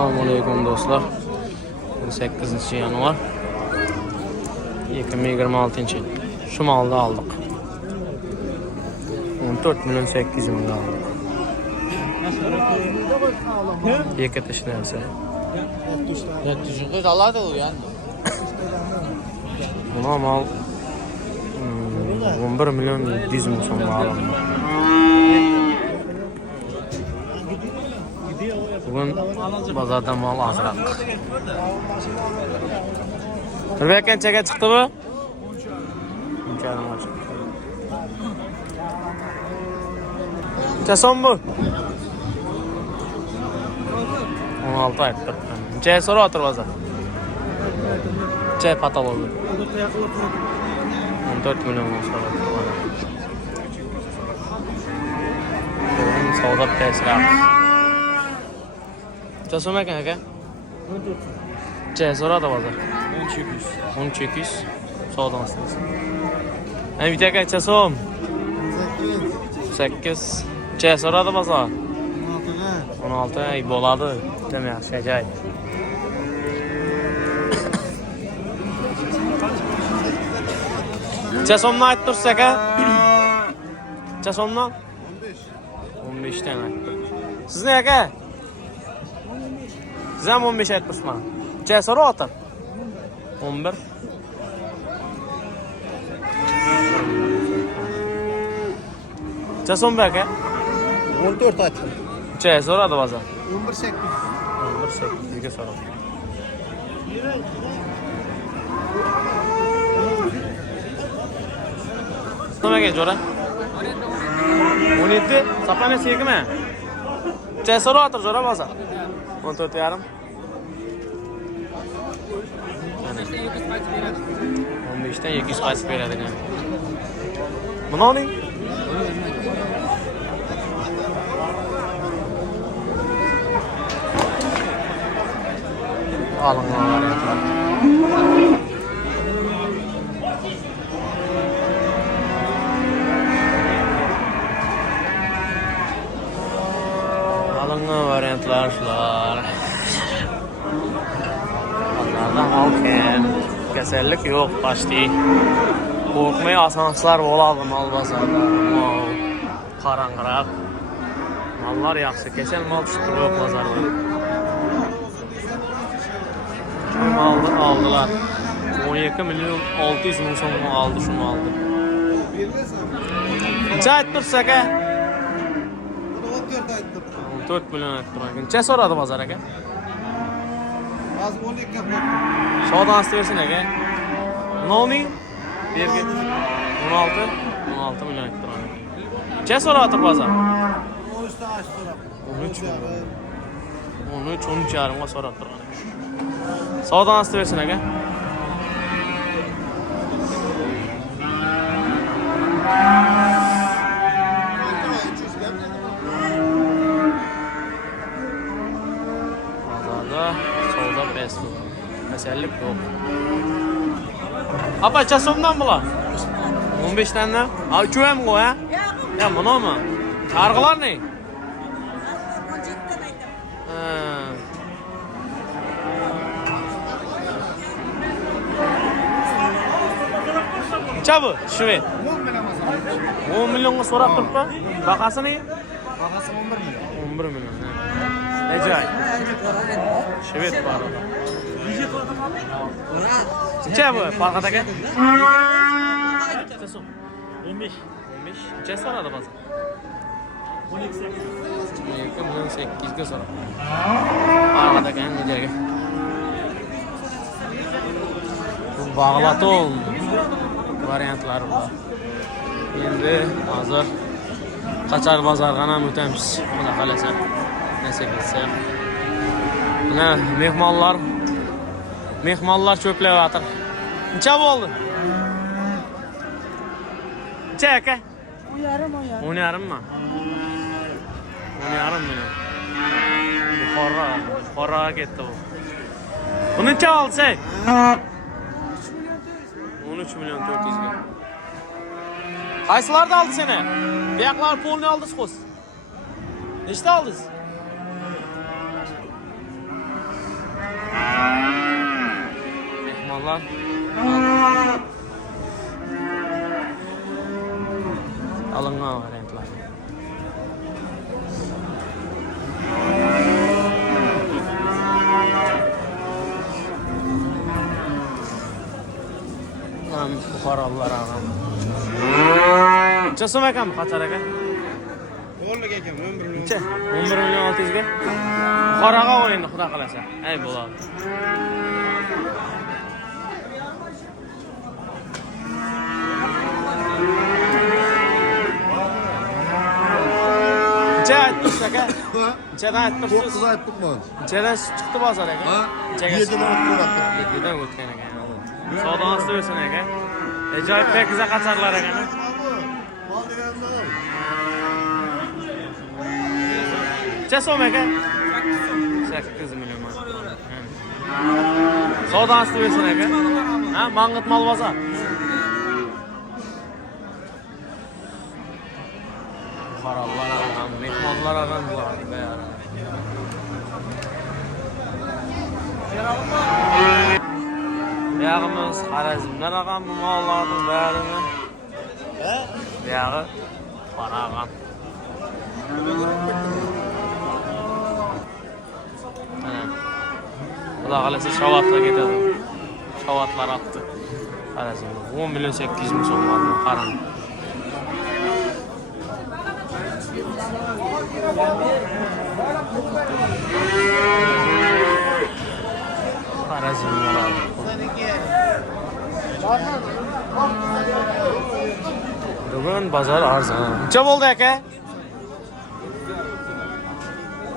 Assalomu alaykum do'stlar. 8-yanvar 2026-yil. Shu malni oldik. 14 milyon 800 ming oldik. Yeka tashnarsa. Yetişik aladi u yani. Buna mal 11 milyon 700 ming so'mga oldim. Bugün bozordan mal azroq. Nurbekan chaka chiqdi bu? Unchadan chiqdi. Chasom bu? 16 aytdi. Necha so'rayapti bozor? Necha patologi? 14 milyon so'rayapti. Bugün savdo pesraq. Chasom ekan aka? 14. Necha so'radi bozor? 1800. Savdomasiniz. Ana bitta aka chasom? 8. Necha so'radi bozor? 16 ay bo'ladi. Nima yaxshi ajoyib. Necha so'mni aytib tursiz aka? Necha so'mdan? 15 dan aytdi. Sizni aka? Siz ham 15 aytibsizmi? Necha so'rayapti? 11. Necha so'm bu aka? 14 aytdim. Necha so'radi bozor? 11.8. 11.8 ga so'radi. Nimaga jo'ra? 17. Sapana segmi? Necha so'rayapti jo'ra bozor? 14.5. 15dan 200 qaytib beradi ekan. Buni oling. Alınlar. Alıngan variantlar şular. Onlardan halken. Kasallik yo'q, başti. Korkmay asanslar bo'ladi mal bozorda. Qarang'irab. Mallar yaxshi, kasal mal chiqib yo'q bozorda. Aldılar. 12 milyon 600 ming so'mga oldi şu malni. Necha aytibsiz aka? 14 aytdim. 14 milyon aytdim. Necha so'radi bozor aka? Hozir 12 ga qo'ydim. Savdosi bersin aka. Nomi? Bergi 16 milyon aytdim. Necha so'radi bozor? 13 yarimga so'rab turgan. Savdosi bersin aka. Bozorda savdo pesmi. Kasallik yo'q. Apa chasomdan bular? 15 dandan? Ha, 3 ham qo'y, ha? Ya, bunimi? Qarg'lar ne? Necha bu? Shvet. 10 milyonga so'rab turibdi. Bag'asi ne? Bag'asi 11 million. 11 milyon. Ajoyib. Shvet bor. Necha bu? Farqat aka? 15. Necha so'radi bozor? 12 milyon 8 ga so'radi. Farqat aka nechaga? Bag'latol variantlar bor. Endi hozir Qachar bozorga ham o'tamiz. Xudo xolasa, nasib etsa. Mana mehmonlar cho'klayapti. Necha bo'ldi? Necha aka? 10.5. 10.5 mi? 10.5 million. Buxoroga ketdi bu. Buni necha olsak? 13 milyon 400 ga. Qaysilarda oldi seni? Buyoqlar polni oldi siz. Nechta oldingiz? Alan. Alıngan variantlar. Lan Buxorolar ağam. Çasım ekan qatar aka? O'g'irlik ekan 11 million. Necha? 11 million 600 ga. Buxoroga ol endi xudo qalasa. Ay bo'ladi. Necha aytdingiz aka? Nechadan aytdingiz? 9 aytdik mı? Nechadan chiqdi bozor aka? Ha? Nechaga 7'den oturup 7dan o'tgan ekan. Savdodan istaversin aka. Ajoyib pekiza qatarlar ekan. Necha so'm aka? 8 million man. Savdodan istaversin aka. Ha, Mang'it mol bozor. Qarallar ham, mehmonlar ham bor. Buyog'imiz Xorazmdan olgan bu mollarning barini. Buyog'i Qarag'am. Mana. Xudo qalasa Shovatga ketadi. Shovatlar otdi. Xorazmda 10 million 800 ming so'mlarni qarang. Xorazmlar oldi. Bugun bozor arzon. Necha bo'ldi aka?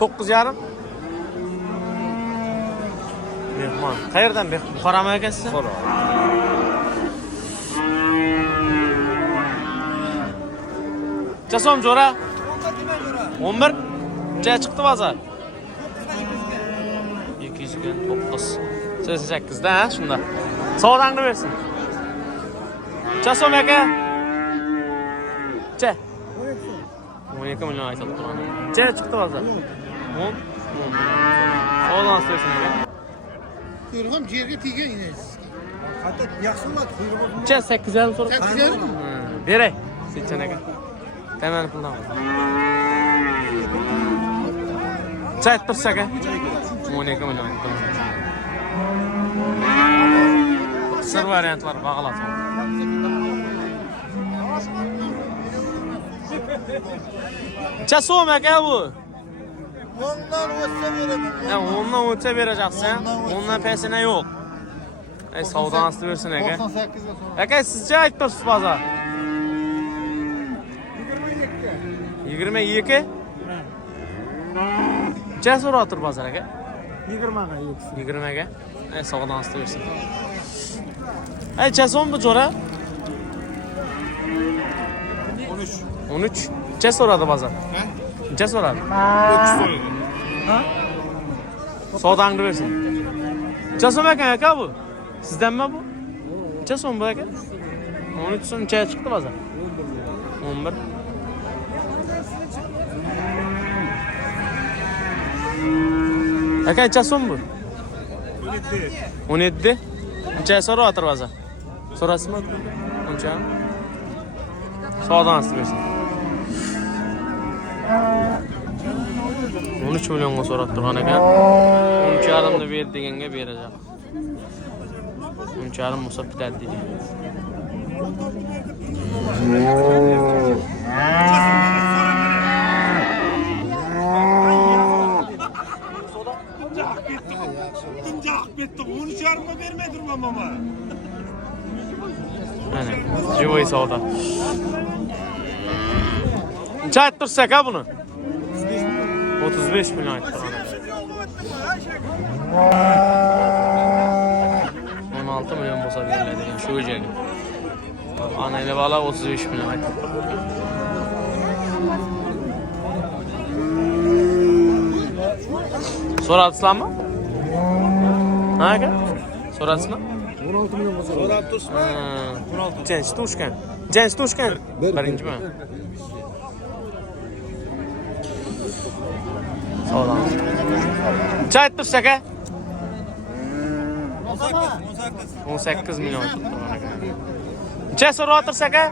9,5. Mehmon. Qayerdan Buxoromi akasi? Buxoro. Necha so'm jo'ra? 11. Necha chiqdi bozor? 209. 8 da, shunda. Savdan qilib bersin. Necha so'm aka? Necha? 12 million aytib turgan. Necha chiqdi bozor? 10. Savdan istasin aka. Kuyruğum yerga tegan inesiz. Hatta yaxshimi kuyruğum? Necha 8,5 so'rab? 8,5. Beray. Seçen aka. Temel puldan. Necha aytib aka? 12 million aytib. Sır variantlar bağlatıp. Necha so'm aka bu? Ondan o'tsa beraman. Ya ondan o'tsa bereceksin. Ondan pesine yok. Ey savdan astı versin aka. 98'e sonra. Aka sizce aytib tursiz bozor? 22. Necha so'rab tur bozor aka? 20'ga yok. 20'ga. Ey savdan astı versin. Ey necha so'm bu jo'ra? 13. 13. Necha so'radi bozor? He? Necha so'radi? 9 so'radi. Ha? Savdanni versin. Necha so'm ekan aka bu? Sizdanmi bu? Necha so'm bu aka? 13 so'm necha chiqdi bozor? 11. Aka necha so'm bu? 17. Necha so'rayapti bozor? So'rasizmi? Necha? Savdan versin. 13 milyonga so'rab turgan ekan. 13,5 ni ber deganga berajak. 13,5 bo'lsa bitadi degan. Bitti. 13'arımı vermedir mamama. Mana, jivoy savdo. Necha aytib tursiz aka buni? 35 milyon aytib turgan. 16 milyon bo'lsa beriladi degan shu joyga. Ana ile bala 35 milyon aytib. So'radingizlarmi? Ha aka? So'radingizmi? 16 milyon olsa. So'rab tursin. 16. Jench tushgan. Jench tushgan. Birinchimi? Sağ olun. Çay ettirsin aka. 18 milyon tuttu. Neçe so'rayapsiz aka?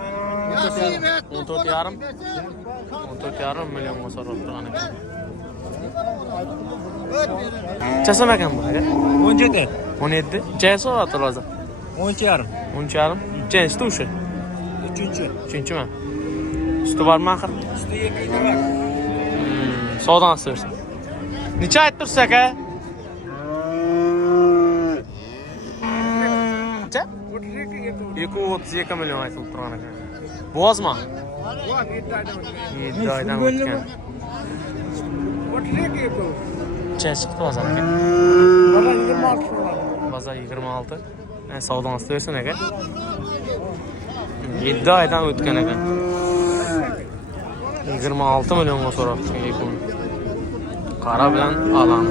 Yaxshi yemat. 14,5 millionga so'rayapti ana. Necha so'm ekan bu aka? 17. 17. Necha so'rayapti hozir? 12,5. 10,5. Nechanchi o'sha? 3-chi. 3-chimi? Suti bormi axir? Usti 2 var. Savdan istersen. Necha aytib tursiz aka? Necha? 232 milyon aytib turgan ekan. Bo'zmi? 7 oydan o'tgan. Necha chiqdi bozor aka? Bozor 26. Savdan istersen aka. 7 oydan o'tgan ekan. 26 milyonga so'rabdi yakun. Qara bilan alan.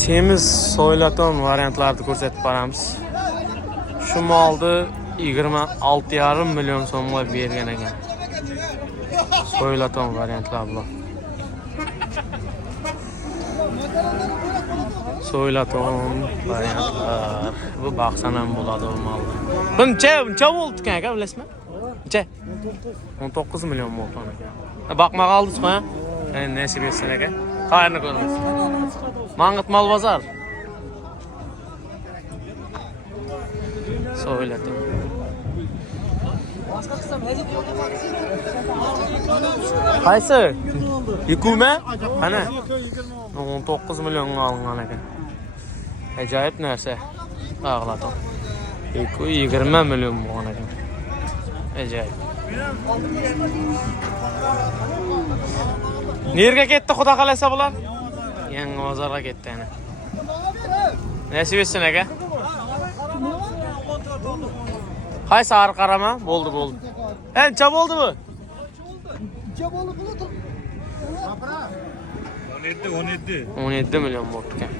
Semiz soylaton variantlarni ko'rsatib beramiz. Shu molni 26,5 million so'mga bergan ekan. Soylaton variantlar bular. Soylaton variantlar. Bu baksan ham bo'ladi bu molda. Bu necha bo'ldi ekan aka, bilasizmi? Necha? 19 million bo'ldi ekan. Bakma qoldingiz-ku, ha? Nasib etsin aka. Xayrni ko'ramiz. Mang'it mol bozor. Soylaton. Qaysi? Yukumi? Ana. 19 milyonga olingan ekan. Ajoyib narsa. Ağlaton. 20 milyon bo'lgan ekan. Ajoyib. Nerga ketdi, xudo xolasa bular? Yangi bozorga ketdi ana. Nasib etsin aka. Qaysi ari qarama? Bo'ldi. Necha bo'ldi bu? 17 milyon bo'ldi ekan.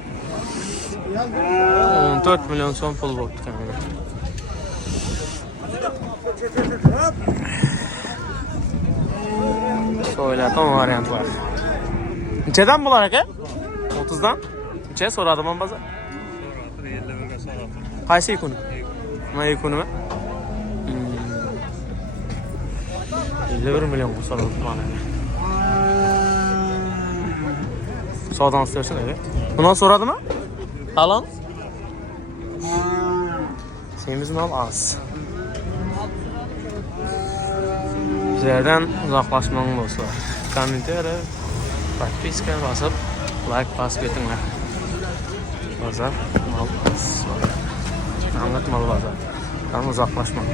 14 milyon so'm pul bo'ldi ekan. Soylaton variantlar. Nechadan bular aka? 30dan? Necha so'radim men bozor? So'radi 50 ga so'radi. Qaysi yakuni? Mana yakunimi? 51 milyon so'radi bana. Savdan istersen aka. Bundan so'radimi? Alan? Semizin al az. Bizlerden uzaklaşmanın dostlar. Komentari, подписка basıp, like basıp etinler. Pazar, mal, anlatmalı pazar. Tam uzaklaşmak.